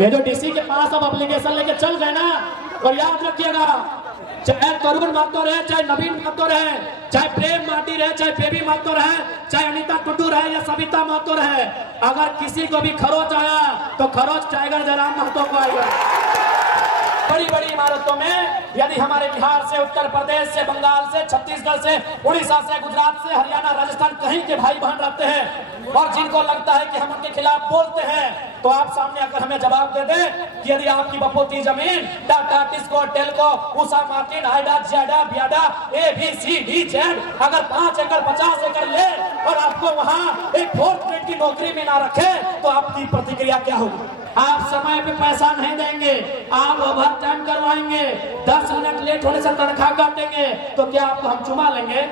ये जो डीसी के पास अब एप्लीकेशन लेके चल गए ना, और याद रखिएगा, चाहे तरुण महतो रहे, चाहे नवीन महतो रहे, चाहे प्रेम माटी रहे, चाहे बेबी महतो रहे, चाहे अनीता टुडू रहे या सविता महतो रहे, अगर किसी को भी खरोच आया तो खरोच टाइगर जयराम महतो को आएगा। बड़ी बड़ी इमारतों में यदि हमारे बिहार से, उत्तर प्रदेश से, बंगाल से, छत्तीसगढ़ से, उड़ीसा से, गुजरात से, हरियाणा, राजस्थान कहीं के भाई बहन रहते हैं और जिनको लगता है कि हम उनके खिलाफ बोलते हैं, तो आप सामने आकर हमें जवाब दे दें कि यदि आपकी बपोती जमीन Tata, TISCO, Telco, Usha Martin, Aida, ज्याडा, BIADA, ABCD अगर 5 एकड़ 50 एकड़ ले और आपको वहाँ एक 4th ग्रेड की नौकरी में ना रखे तो आपकी प्रतिक्रिया क्या होगी? आप समय पे पैसा नहीं देंगे, आप ओवर टाइम करवाएंगे, 10 मिनट लेट होने से तनख्वाह काटेंगे, तो क्या आपको हम चुमा लेंगे?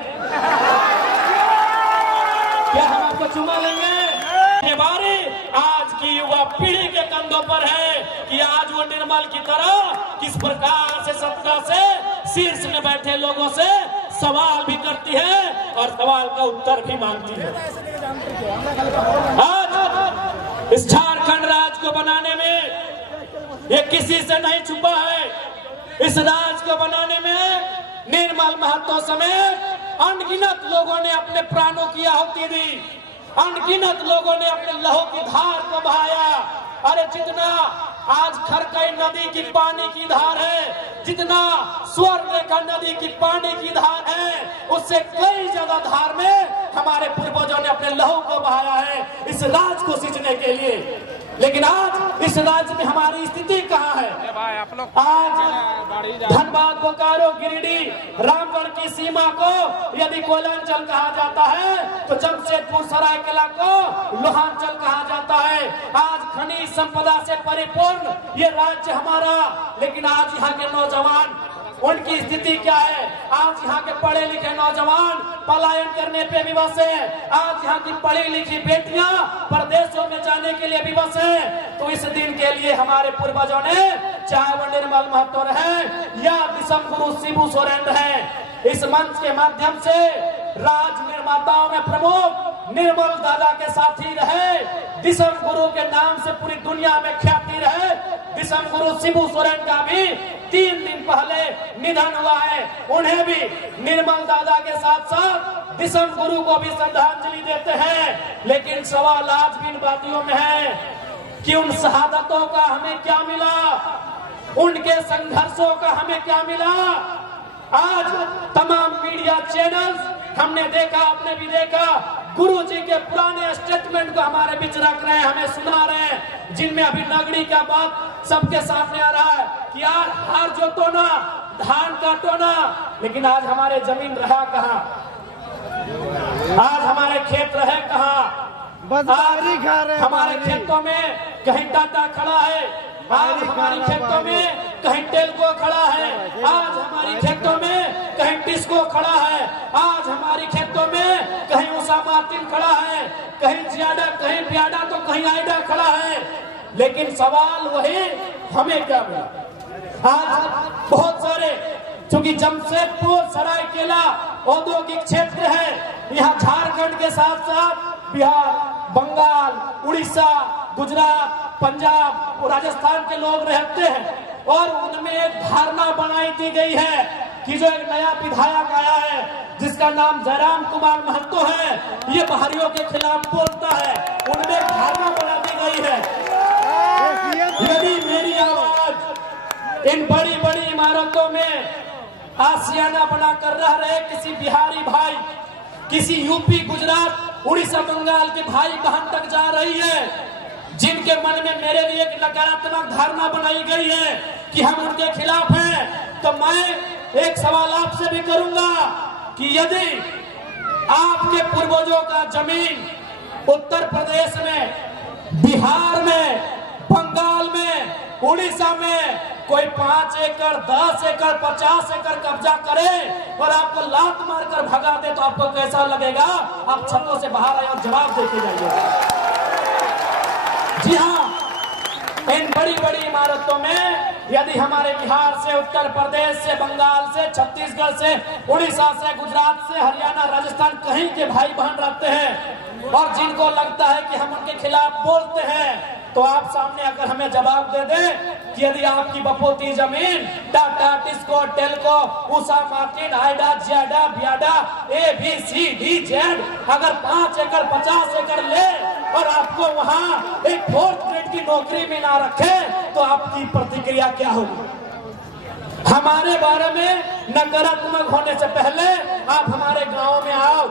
क्या हम आपको चुमा लेंगे? ये बारी आज की युवा पीढ़ी के कंधों पर है कि आज वो निर्मल की तरह किस प्रकार से सत्ता से शीर्ष में बैठे लोगों से सवाल भी करती है और सवाल का उत्तर भी मांगती है। आज इस झारखंड राज्य को बनाने में ये किसी से नहीं छुपा है। इस राज्य को बनाने में निर्मल महतो समेत अनगिनत लोगों ने अपने प्राणों की आहुति दी, अनगिनत लोगों ने अपने लहू की धार को बहाया। अरे जितना आज खरकई नदी की पानी की धार है, जितना स्वर्णरेखा नदी की पानी की धार है, उससे कई ज्यादा धार में हमारे पूर्वजों ने अपने लहू को बहाया है इस राज्य को सींचने के लिए। लेकिन आज इस राज्य में हमारी स्थिति कहाँ है? आज धनबाद, बोकारो, गिरिडीह, रामगढ़ की सीमा को यदि कोयलांचल कहा जाता है तो जमशेदपुर सरायकेला को लोहांचल कहा जाता है। आज खनिज संपदा से परिपूर्ण ये राज्य हमारा, लेकिन आज यहाँ के नौजवान, उनकी स्थिति क्या है? आज यहाँ के पढ़े लिखे नौजवान पलायन करने पे विवश है। आज यहाँ की पढ़ी लिखी बेटियां परदेशों में जाने के लिए विवश है। तो इस दिन के लिए हमारे पूर्वजों ने, चाहे वो निर्मल महतो रहे या दिसम गुरु शिबू सोरेन रहे, इस मंच के माध्यम से राज निर्माताओं में प्रमुख निर्मल दादा के साथी रहे, दिसम गुरु के नाम से पूरी दुनिया में ख्याति रहे। दिसम गुरु शिबू सोरेन का भी 3 दिन पहले निधन हुआ है। उन्हें भी निर्मल दादा के साथ साथ दिसम गुरु को भी श्रद्धांजलि देते हैं। लेकिन सवाल आज भी इन बातियों में है कि उन शहादतों का हमें क्या मिला, उनके संघर्षों का हमें क्या मिला। आज तमाम मीडिया चैनल्स हमने देखा, आपने भी देखा, गुरु जी के पुराने स्टेटमेंट को हमारे बीच रख रहे हैं, हमें सुना रहे हैं, जिनमें अभी नगड़ी का बात सबके सामने आ रहा है कि यार हार जोतो ना, धान काटो ना। लेकिन आज हमारे जमीन रहा कहाँ? आज हमारे खेत रहे कहाँ? हमारे खेतों में कहीं टाटा खड़ा है, आज हमारी खेतों में कहीं टेल्को खड़ा है, आज हमारी खेतों में कहीं टिस्को खड़ा है, आज हमारी खेतों में कहीं उषा मार्टिन खड़ा है, कहीं ज्याडा, कहीं बियाडा, तो कहीं आइडा खड़ा है। लेकिन सवाल वही, हमें क्या मिला? आज बहुत सारे, क्योंकि जमशेदपुर सरायकेला औद्योगिक क्षेत्र है, यहाँ झारखंड के साथ साथ बिहार, बंगाल, उड़ीसा, गुजरात, पंजाब और राजस्थान के लोग रहते हैं। और उनमें एक धारणा बनाई दी गई है कि जो एक नया विधायक आया है जिसका नाम जयराम कुमार महतो है, ये बाहरियों के खिलाफ बोलता है। उनमें एक धारणा बना दी गई है। यदि मेरी आवाज इन बड़ी बड़ी इमारतों में आशियाना बनाकर रह रहे किसी बिहारी भाई, किसी यूपी, गुजरात, उड़ीसा, बंगाल के भाई बहन तक जा रही है, जिनके मन में मेरे लिए एक नकारात्मक धारणा बनाई गई है कि हम उनके खिलाफ हैं, तो मैं एक सवाल आपसे भी करूंगा कि यदि आपके पूर्वजों का जमीन उत्तर प्रदेश में, बिहार में, बंगाल में, उड़ीसा में कोई 5 एकड़, 10 एकड़, 50 एकड़ कब्जा करे और आपको लात मारकर भगा दे, तो आपको कैसा लगेगा? आप छतों से बाहर आए और जवाब देके जाइए। जी हाँ, इन बड़ी बड़ी इमारतों में यदि हमारे बिहार से, उत्तर प्रदेश से, बंगाल से, छत्तीसगढ़ से, उड़ीसा से, गुजरात से, हरियाणा, राजस्थान कहीं के भाई बहन रहते हैं और जिनको लगता है कि हम उनके खिलाफ बोलते हैं, तो आप सामने अगर हमें जवाब दे दे कि यदि आपकी बपोती जमीन टाटा, टिस्को, टेल्को, उषा मार्टिन, हाइडा, जियाडा, बियाडा, ABCDZ अगर 5 एकड़ 50 एकड़ ले और आपको वहां एक 4th ग्रेड की नौकरी में ना रखे तो आपकी प्रतिक्रिया क्या होगी? हमारे बारे में नकारात्मक होने से पहले आप हमारे गांव में आओ,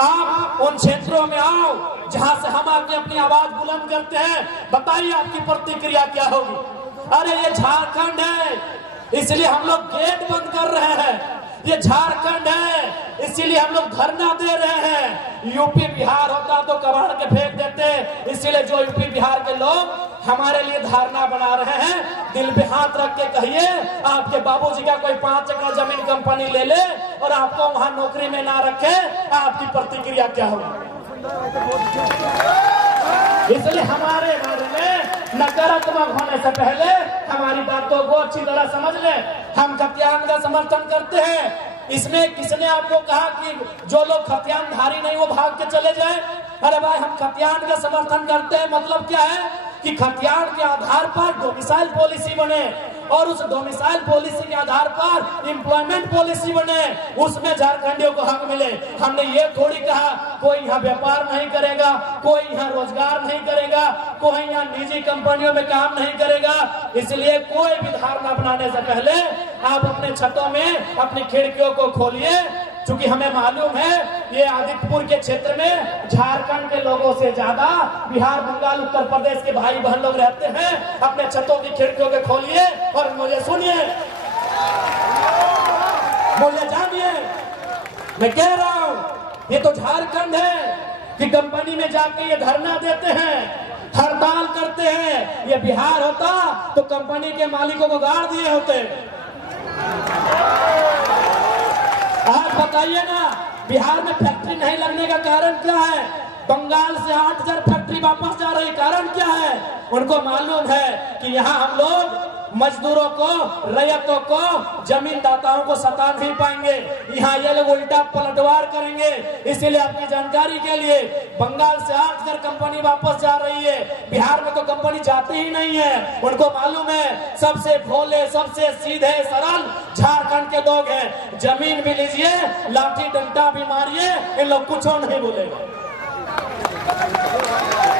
आप उन क्षेत्रों में आओ जहां से हम आके अपनी आवाज बुलंद करते हैं। बताइए आपकी प्रतिक्रिया क्या होगी? अरे ये झारखंड है इसलिए हम लोग गेट बंद कर रहे हैं, ये झारखंड है इसीलिए हम लोग धरना दे रहे हैं। यूपी बिहार होता तो कबाड़ के फेंक देते, इसीलिए जो यूपी बिहार के लोग हमारे लिए धारणा बना रहे हैं, दिल पे हाथ रख के कहिए आपके बाबूजी का कोई 5 एकड़ जमीन कंपनी ले ले और आपको वहां नौकरी में ना रखे, आपकी प्रतिक्रिया क्या होगी? इसलिए हमारे बारे में नकारात्मक होने से पहले हमारी बातों को अच्छी तरह समझ ले। हम खतियान का समर्थन करते हैं। इसमें किसने आपको कहा कि जो लोग खतियानधारी नहीं वो भाग के चले जाए? अरे भाई हम खतियान का समर्थन करते हैं, मतलब क्या है कि खतियान के आधार पर डोमिसाइल पॉलिसी बने और उस डोमिसाइल पॉलिसी के आधार पर एम्प्लॉयमेंट पॉलिसी बने, उसमें झारखंडियों को हक मिले। हमने ये थोड़ी कहा कोई यहाँ व्यापार नहीं करेगा, कोई यहाँ रोजगार नहीं करेगा, कोई यहाँ निजी कंपनियों में काम नहीं करेगा। इसलिए कोई भी धारणा बनाने से पहले आप अपने छतों में अपनी खिड़कियों को खोलिए, क्योंकि हमें मालूम है ये आदित्यपुर के क्षेत्र में झारखंड के लोगों से ज्यादा बिहार, बंगाल, उत्तर प्रदेश के भाई बहन लोग रहते हैं। अपने छतों की खिड़कियों को खोलिए और मुझे सुनिए, मुझे जानिए। मैं कह रहा हूं ये तो झारखंड है कि कंपनी में जाके ये धरना देते हैं, हड़ताल करते हैं। ये बिहार होता तो कंपनी के मालिकों को गाड़ दिए होते। आप बताइए ना, बिहार में फैक्ट्री नहीं लगने का कारण क्या है? बंगाल से 8000 फैक्ट्री वापस जा रही, कारण क्या है? उनको मालूम है कि यहाँ हम लोग मजदूरों को, रैयतों को, जमीनदाताओं को सता नहीं पाएंगे। यहाँ ये लोग उल्टा पलटवार करेंगे। इसीलिए आपकी जानकारी के लिए बंगाल से 8000 कंपनी वापस जा रही है, बिहार में तो कंपनी जाती ही नहीं है। उनको मालूम है सबसे भोले, सबसे सीधे सरल झारखंड के लोग हैं। जमीन भी लीजिए, लाठी डंडा भी मारिए, इन लोग कुछ नहीं बोलेगा,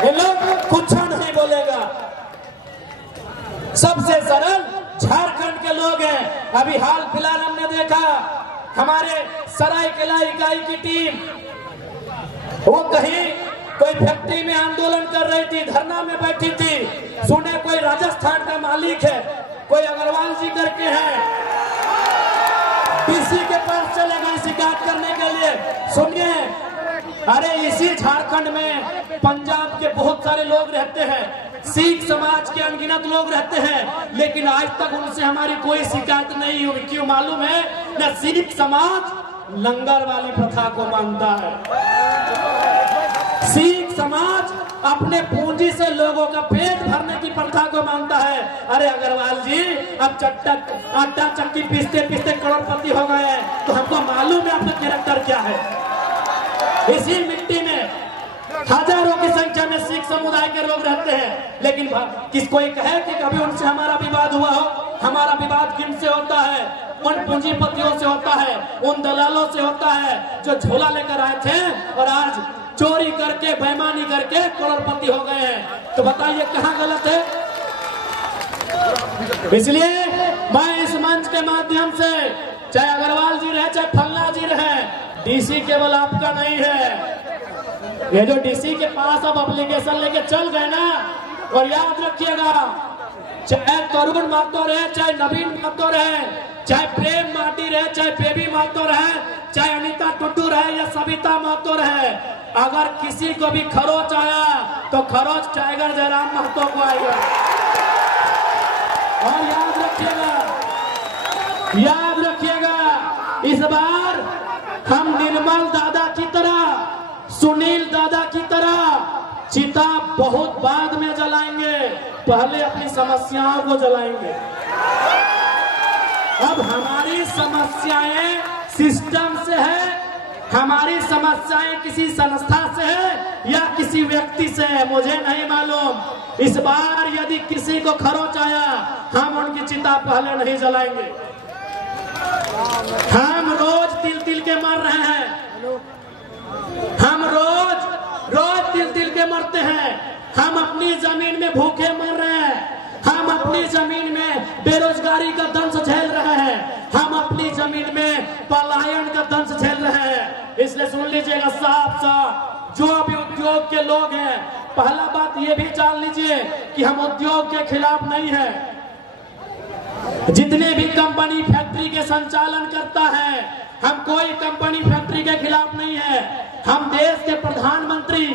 इन लोग कुछ नहीं बोलेगा। सबसे सरल झारखंड के लोग हैं। अभी हाल फिलहाल हमने देखा हमारे सरायकेला इकाई की टीम वो कहीं कोई फैक्ट्री में आंदोलन कर रही थी, धरना में बैठी थी। सुने कोई राजस्थान का मालिक है, कोई अग्रवाल जी करके हैं, डीसी के पास चले गए शिकायत करने के लिए। सुनिए, अरे इसी झारखंड में पंजाब के बहुत सारे लोग रहते हैं, सिख समाज के अनगिनत लोग रहते हैं, लेकिन आज तक उनसे हमारी कोई शिकायत नहीं हुई। क्यों मालूम है? न सिख समाज लंगर वाली प्रथा को मानता है, सिख समाज अपने पूंजी से लोगों का पेट भरने की प्रथा को मानता है। अरे अग्रवाल जी, अब आटा चक्की पीसते पीसते करोड़पति हो गए हैं, तो हमको मालूम है आपका कैरेक्टर क्या है। इसी मिट्टी में हजारों की संख्या में सिख समुदाय के लोग रहते हैं, लेकिन किसको कहे कि कभी उनसे हमारा विवाद हुआ हो? हमारा विवाद किन से होता है? उन पूंजीपतियों से होता है, उन दलालों से होता है जो झोला लेकर आए थे और आज चोरी करके, बेईमानी करके करोड़पति हो गए हैं। तो बताइए कहाँ गलत है? इसलिए मैं इस मंच के माध्यम से, चाहे अग्रवाल जी रहे, चाहे फल्ला जी रहे, डीसी केवल आपका नहीं है। ये जो डीसी के पास अब एप्लीकेशन लेके चल गए ना, और याद रखिएगा, चाहे तरुण महतो रहे, चाहे नवीन महतो रहे, चाहे प्रेम माटी रहे, चाहे बेबी महतो रहे, चाहे अनीता टुटू रहे या सविता महतो रहे, अगर किसी को भी खरोच आया तो खरोच टाइगर जयराम महतो को आएगा। और याद रखिएगा, इस बार हम निर्मल दादा की तरह, सुनील दादा की तरह चिता बहुत बाद में जलाएंगे, पहले अपनी समस्याओं को जलाएंगे। अब हमारी समस्याएं सिस्टम से है, हमारी समस्याएं किसी संस्था से है या किसी व्यक्ति से है, मुझे नहीं मालूम। इस बार यदि किसी को खरोच आया, हम उनकी चिता पहले नहीं जलाएंगे। हम रोज तिल तिल के मर रहे हैं, हम रोज तिल तिल के मरते हैं। हम अपनी जमीन में भूखे मर रहे हैं, हम अपनी जमीन में बेरोजगारी का दंश झेल रहे हैं, हम अपनी जमीन में पलायन का दंश झेल रहे हैं। इसलिए सुन लीजिएगा साफ साफ, जो भी उद्योग के लोग हैं, पहला बात ये भी जान लीजिए कि हम उद्योग के खिलाफ नहीं है। जितने भी कंपनी फैक्ट्री के संचालन करता है, हम कोई कंपनी फैक्ट्री के खिलाफ नहीं है। हम देश के प्रधानमंत्री,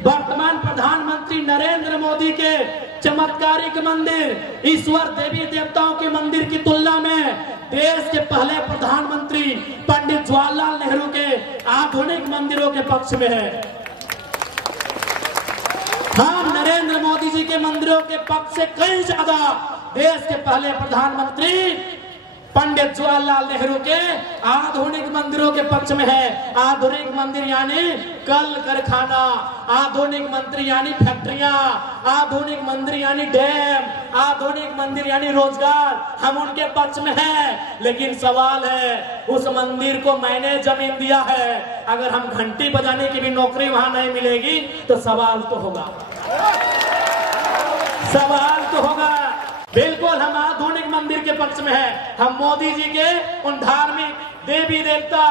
वर्तमान प्रधानमंत्री नरेंद्र मोदी के चमत्कारिक मंदिर, ईश्वर देवी देवताओं के मंदिर की तुलना में देश के पहले प्रधानमंत्री पंडित जवाहरलाल नेहरू के आधुनिक मंदिरों के पक्ष में है। हम नरेंद्र मोदी जी के मंदिरों के पक्ष से कई ज्यादा देश के पहले प्रधानमंत्री पंडित जवाहरलाल नेहरू के आधुनिक मंदिरों के पक्ष में है। आधुनिक मंदिर यानी कल कारखाना, आधुनिक मंदिर यानी फैक्ट्रियां, आधुनिक मंदिर यानी डैम, आधुनिक मंदिर यानी रोजगार, हम उनके पक्ष में हैं। लेकिन सवाल है, उस मंदिर को मैंने जमीन दिया है, अगर हम घंटी बजाने की भी नौकरी वहां नहीं मिलेगी तो सवाल तो होगा, सवाल तो होगा। बिल्कुल हम आधुनिक मंदिर के पक्ष में हैं। हम मोदी जी के उन धार्मिक देवी देवता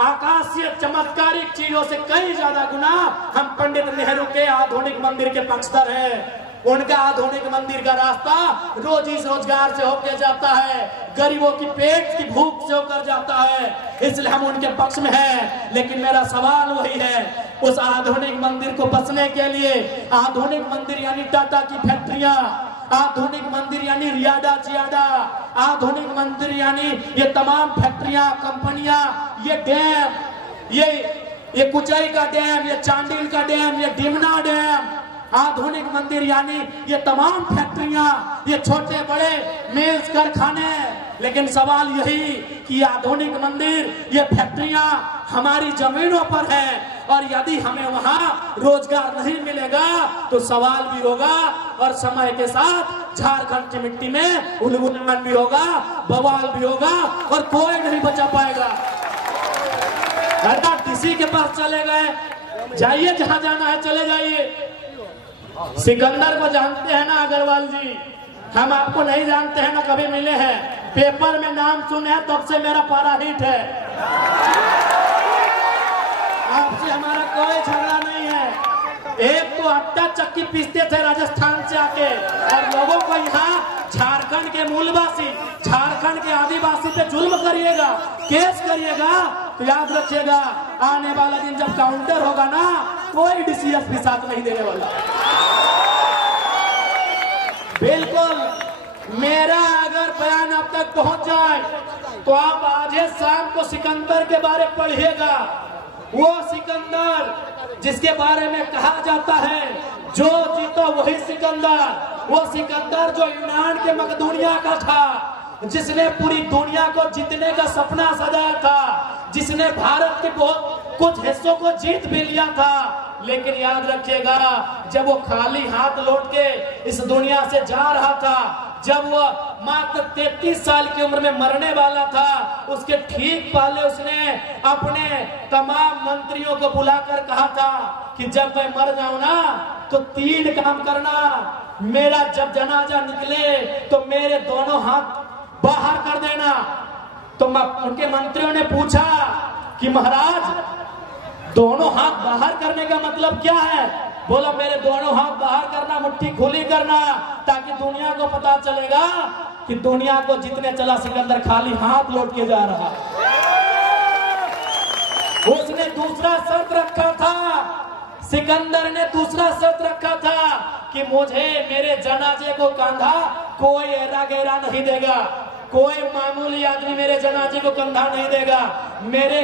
आकाशीय चमत्कारिक चीजों से कई ज्यादा गुना हम पंडित नेहरू के आधुनिक मंदिर के पक्षधर हैं। उनका आधुनिक मंदिर का रास्ता रोजी रोजगार से होकर जाता है, गरीबों की पेट की भूख से होकर जाता है, इसलिए हम उनके पक्ष में हैं। लेकिन मेरा सवाल वही है, उस आधुनिक मंदिर को बचने के लिए, आधुनिक मंदिर यानी टाटा की फैक्ट्रियां, आधुनिक मंदिर यानी रियाडा जियाडा, आधुनिक मंदिर यानी ये तमाम फैक्ट्रियां, कंपनियां, ये डैम, ये कुचई का डैम, ये चांडिल का डैम, ये डिमना डैम, आधुनिक मंदिर यानी ये तमाम फैक्ट्रियां, ये छोटे बड़े मिल्स कारखाने। लेकिन सवाल यही कि आधुनिक मंदिर, ये फैक्ट्रियां हमारी जमीनों पर है, और यदि हमें वहां रोजगार नहीं मिलेगा तो सवाल भी होगा, और समय के साथ झारखंड की मिट्टी में उलगुलान भी होगा, बवाल भी होगा, और कोई नहीं बचा पाएगा। किसी के पास चले गए, जाइए जहां जाना है चले जाइए। सिकंदर को जानते हैं ना अग्रवाल जी, हम आपको नहीं जानते हैं ना, कभी मिले हैं, पेपर में नाम सुने हैं, तब से मेरा पारा हिट है। आपसे हमारा कोई झगड़ा नहीं है। एक तो आटा चक्की पीसते थे राजस्थान से आके, और लोगों को यहाँ झारखंड के मूलवासी, झारखंड के आदिवासी पे जुल्म करिएगा, केस करिएगा, तो याद रखिएगा आने वाला दिन जब काउंटर होगा ना, कोई डीसीएस भी साथ नहीं देने वाला। बिल्कुल मेरा अगर बयान आप तक पहुंच जाए तो आप आज शाम को सिकंदर के बारे में पढ़िएगा। वो सिकंदर जिसके बारे में कहा जाता है जो जीतो वही सिकंदर, वो सिकंदर जो यूनान के मकदूनिया का था, जिसने पूरी दुनिया को जीतने का सपना सजाया था, जिसने भारत के बहुत कुछ हिस्सों को जीत भी लिया था। लेकिन याद रखिएगा, जब वो खाली हाथ लौट के इस दुनिया से जा रहा था, जब वो मात्र 33 साल की उम्र में मरने वाला था, उसके ठीक पहले उसने अपने तमाम मंत्रियों को बुलाकर कहा था कि जब मैं मर जाऊं ना तो 3 काम करना। मेरा जब जनाजा निकले तो मेरे दोनों हाथ बाहर कर देना। तो उनके मंत्रियों ने पूछा कि महाराज दोनों हाथ बाहर करने का मतलब क्या है? बोला मेरे दोनों हाथ बाहर करना, मुट्ठी खुली करना, ताकि दुनिया को पता चलेगा कि दुनिया को जीतने चला सिकंदर खाली हाथ लौट के जा रहा। उसने दूसरा शर्त रखा था, सिकंदर ने दूसरा शर्त रखा था कि मुझे मेरे जनाजे को कंधा कोई एरा गैरा नहीं देगा, कोई मामूली आदमी मेरे जनाजे को कंधा नहीं देगा। मेरे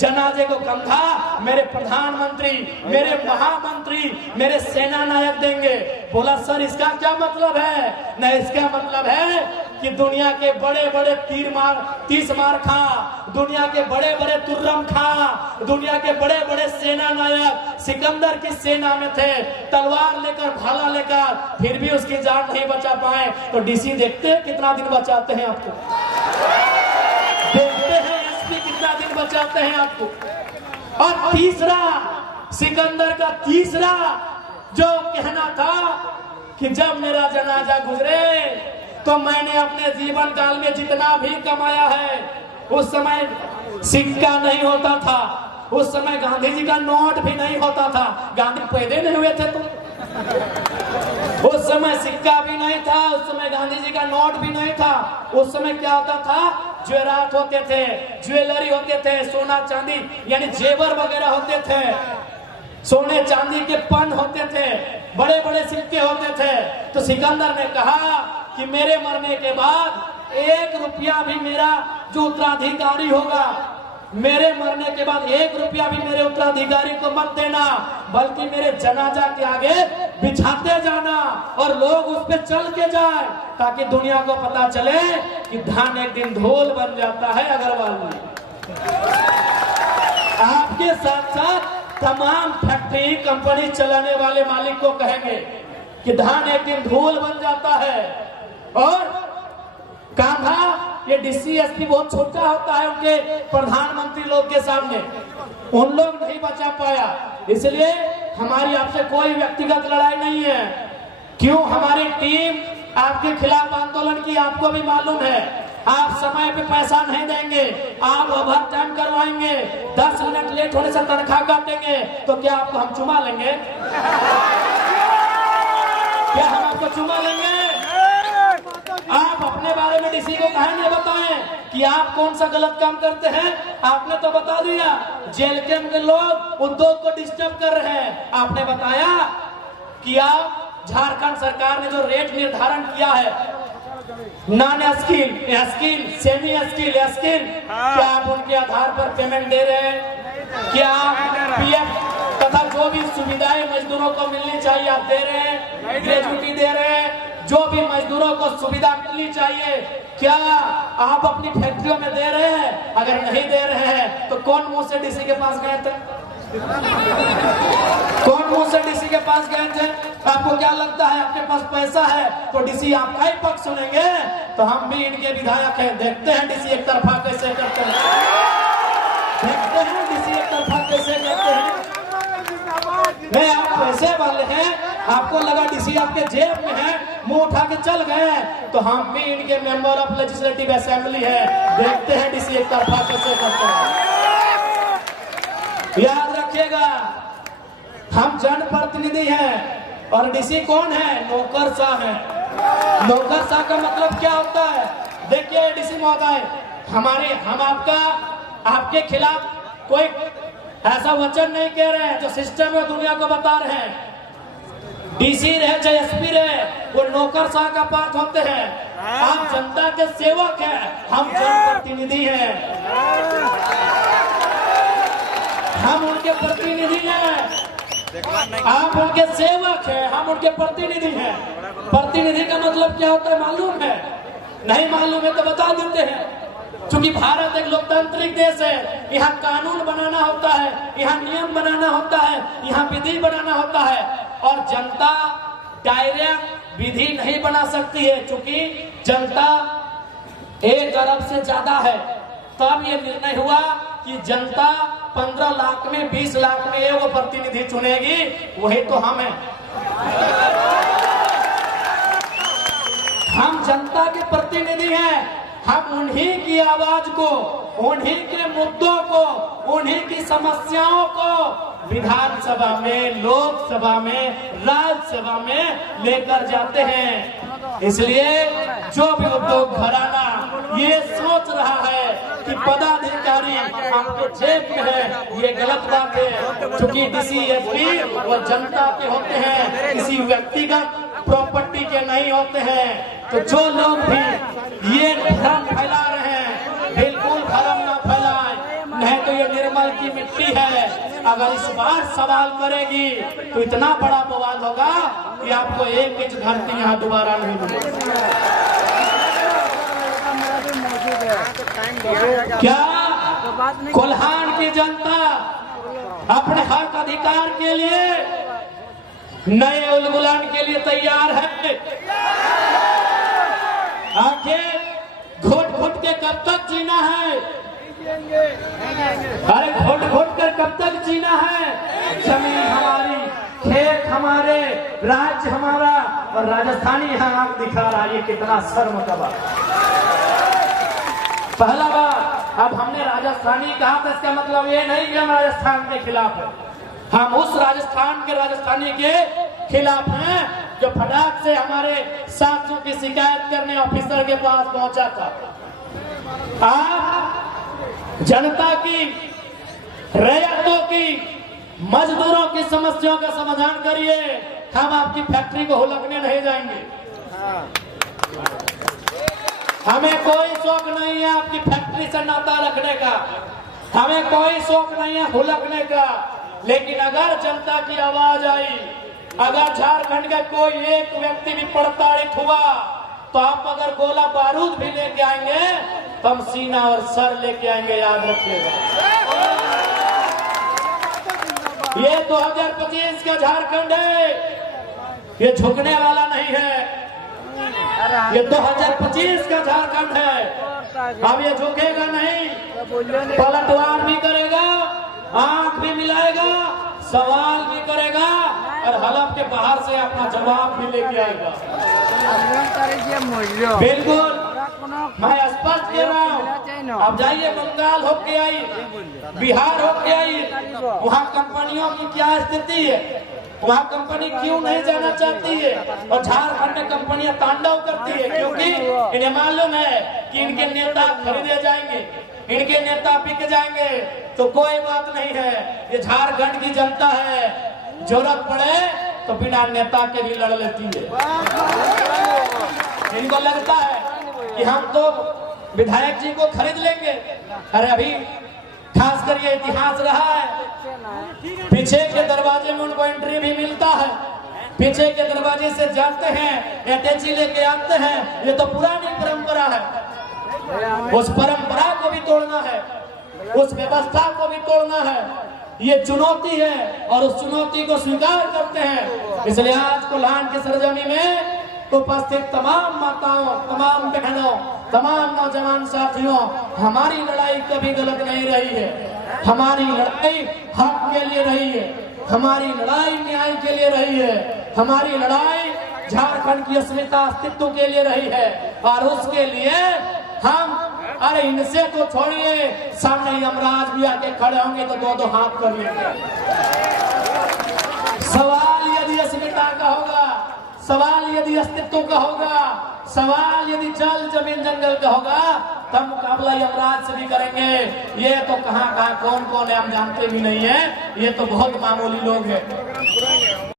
जनाजे को कंधा मेरे प्रधानमंत्री, मेरे महामंत्री, मेरे सेना नायक देंगे। बोला सर इसका क्या मतलब है? नहीं, इसका मतलब है कि दुनिया के बड़े बड़े तीस मार खा, दुनिया के बड़े बड़े तुर्रम खा, दुनिया के बड़े बड़े सेना नायक सिकंदर की सेना में थे, तलवार लेकर भाला लेकर, फिर भी उसकी जान नहीं बचा पाए। तो डीसी देखते हैं कितना दिन बचाते हैं आपको, देखते हैं एसपी कितना दिन बचाते हैं आपको। और तीसरा, सिकंदर का तीसरा जो कहना था कि जब मेरा जनाजा गुजरे तो मैंने अपने जीवन काल में जितना भी कमाया है, उस समय सिक्का नहीं होता था, उस समय गांधी जी का नोट भी नहीं होता था। गांधी पैदा नहीं हुए थे तुम, उस समय सिक्का भी नहीं था, उस समय गांधी जी का नोट भी नहीं था। उस समय क्या होता था? ज्वेरात होते थे, ज्वेलरी होते थे, सोना चांदी यानी जेवर वगैरह होते थे, सोने चांदी के पन होते थे, बड़े बड़े सिक्के होते थे। तो सिकंदर ने कहा कि मेरे मरने के बाद 1 रुपया भी मेरा जो उत्तराधिकारी होगा, मेरे मरने के बाद 1 रुपया भी मेरे उत्तराधिकारी को मत देना, बल्कि मेरे जनाजा के आगे बिछाते जाना और लोग उस पे चल के जाए, ताकि दुनिया को पता चले कि धान एक दिन धूल बन जाता है अग्रवाल में। आपके साथ साथ तमाम फैक्ट्री कंपनी चलाने वाले मालिक को कहेंगे कि धान एक दिन धूल बन जाता है। और कान्हा, ये डीसी एसपी बहुत छोटा होता है उनके प्रधानमंत्री लोग के सामने, उन लोग नहीं बचा पाया। इसलिए हमारी आपसे कोई व्यक्तिगत लड़ाई नहीं है। क्यों हमारी टीम आपके खिलाफ आंदोलन की, आपको भी मालूम है। आप समय पे पैसा नहीं देंगे, आप ओवर टाइम करवाएंगे, 10 मिनट लेट होने से तनख्वाह काटेंगे, तो क्या आपको हम चुमा लेंगे? क्या हम आपको चुमा लेंगे? आप अपने बारे में डीसी को कहें नहीं बताएं कि आप कौन सा गलत काम करते हैं। आपने तो बता दिया जेल के लोग उद्योग को डिस्टर्ब कर रहे हैं। आपने बताया कि आप झारखंड सरकार ने जो रेट निर्धारण किया है, non skill, skill, semi skill, skill, क्या आप उनके आधार पर पेमेंट दे रहे हैं? क्या पीएफ तथा जो भी सुविधाएं मजदूरों को मिलनी चाहिए आप दे रहे हैं? ग्रेजुटी दे रहे हैं? जो भी मजदूरों को सुविधा मिलनी चाहिए क्या आप अपनी फैक्ट्रियों में दे रहे हैं? अगर नहीं दे रहे हैं तो कौन मुंह से डीसी के पास गए थे? कौन मुंह से डीसी के पास गए थे? आपको क्या लगता है आपके पास पैसा है तो डीसी आपका ही पक्ष सुनेंगे? तो हम भी इनके विधायक हैं, देखते हैं डीसी एक तरफा कैसे करते हैं, देखते हैं डीसी एक तरफा कैसे करते हैं। नहीं, आप पैसे वाले हैं, आपको लगा डीसी आपके जेब में है, मुंह उठा के चल गए, तो हम भी इनके मेंबर ऑफ लेजिस्लेटिव असेंबली है, देखते हैं डीसी एक तरफा कैसे करते हैं। याद रखिएगा, हम जनप्रतिनिधि हैं और डीसी कौन है? नौकरशाह है। नौकरशाह का मतलब क्या होता है? देखिए डीसी महोदय, हम आपके खिलाफ कोई ऐसा वचन नहीं कह रहे हैं जो सिस्टम में दुनिया को बता रहे हैं। डीसी रहे चाहे एसपी रहे, वो नौकरशाह का पार्ट होते हैं। आप जनता के सेवक हैं, हम जनप्रतिनिधि हैं, हम उनके प्रतिनिधि हैं। आप उनके सेवक हैं, हम उनके प्रतिनिधि हैं। प्रतिनिधि का मतलब क्या होता है मालूम है? नहीं मालूम है तो बता देते हैं। क्योंकि भारत एक लोकतांत्रिक देश है, यहाँ कानून बनाना होता है, यहाँ नियम बनाना होता है, यहाँ विधि बनाना होता है, और जनता डायरेक्ट विधि नहीं बना सकती है। क्योंकि जनता 1 अरब से ज्यादा है, तब ये निर्णय हुआ कि जनता 15 लाख में 20 लाख में एगो प्रतिनिधि चुनेगी, वही तो हम हैं। हम जनता के प्रतिनिधि हैं, हम उन्हीं की आवाज को, उन्हीं के मुद्दों को, उन्हीं की समस्याओं को विधानसभा में, लोकसभा में, राज्यसभा में लेकर जाते हैं। इसलिए जो भी उद्योग घराना ये सोच रहा है कि पदाधिकारी आपके जेब में है, ये गलत बात है। क्योंकि डीसी एसपी वो जनता के होते हैं, किसी व्यक्तिगत प्रॉपर्टी के नहीं होते हैं। तो जो लोग भी ये भ्रम फैला रहे हैं, बिल्कुल भ्रम ना फैलाएं। कलर की मिट्टी है, अगर इस बार सवाल करेगी तो इतना बड़ा बवाल होगा कि आपको 1 इंच धरती यहाँ दोबारा नहीं मिलेगी। क्या कोल्हान की जनता अपने हक अधिकार के लिए नए उलगुलान के लिए तैयार है? आखिर घुट घुट के कब तक जीना है? अरे घुट घुट कर कब तक जीना है? जमीन हमारी, खेत हमारे, राज्य हमारा, और राजस्थानी यहाँ आंख दिखा रहा है। ये कितना शर्म का बात। पहला बात, अब हमने राजस्थानी कहा था, इसका मतलब ये नहीं कि हम राजस्थान के खिलाफ है। हम उस राजस्थान के राजस्थानी के खिलाफ हैं जो फटाक से हमारे साथियों की शिकायत करने ऑफिसर के पास पहुंचा था। आप जनता की, रैयतों की, मजदूरों की समस्याओं का समाधान करिए। हम आपकी फैक्ट्री को हुलकने नहीं जाएंगे। हमें कोई शौक नहीं है आपकी फैक्ट्री से नाता रखने का, हमें कोई शौक नहीं है हुलकने का। लेकिन अगर जनता की आवाज आई, अगर झारखंड का कोई एक व्यक्ति भी प्रताड़ित हुआ, तो आप अगर गोला बारूद भी लेके आएंगे तो हम सीना और सर लेके आएंगे, याद रखिएगा। ये 2025 का झारखंड है, ये झुकने वाला नहीं है। ये 2025 का झारखंड है। अब ये झुकेगा नहीं, पलटवार भी करेगा, आंख भी मिलाएगा, सवाल भी करेगा और हलफ के बाहर से अपना जवाब भी लेके आएगा। बिल्कुल, मैं स्पष्ट कह रहा हूँ। अब जाइए, बंगाल होके आई, बिहार होके आई, वहाँ कंपनियों की क्या स्थिति है, वहाँ कंपनी क्यों नहीं जाना चाहती है, और झारखंड में कंपनियां तांडव करती है, क्योंकि इन्हें मालूम है कि इनके नेता खरीदे जाएंगे, इनके नेता बिक जाएंगे। तो कोई बात नहीं है, ये झारखंड की जनता है, जरूरत पड़े तो बिना नेता के भी लड़ लेती है। इनको लगता है कि हम तो विधायक जी को खरीद लेंगे। अरे अभी खास कर ये इतिहास रहा है, पीछे के दरवाजे में उनको एंट्री भी मिलता है, पीछे के दरवाजे से जाते हैं, अटैची लेके आते हैं। ये तो पुरानी परंपरा है, उस परंपरा को भी तोड़ना है, उस व्यवस्था को भी तोड़ना है। ये चुनौती है और उस चुनौती को स्वीकार करते हैं। इसलिए आज कोल्हान की सरजमी में उपस्थित तमाम माताओं, तमाम बहनों, तमाम नौजवान साथियों, हमारी लड़ाई कभी गलत नहीं रही है। हमारी लड़ाई हक के लिए रही है, हमारी लड़ाई न्याय के लिए रही है, हमारी लड़ाई झारखंड की अस्मिता, अस्तित्व के लिए रही है। और उसके लिए हम, अरे इनसे तो छोड़िए, सामने यमराज भी आके खड़े होंगे तो 2-2 हाथ कर लेंगे। सवाल यदि अस्मिता का होगा, सवाल यदि अस्तित्व का होगा, सवाल यदि जल जमीन जंगल का होगा, तब मुकाबला यमराज से भी करेंगे। ये तो कहाँ कौन कौन है हम जानते भी नहीं है, ये तो बहुत मामूली लोग हैं।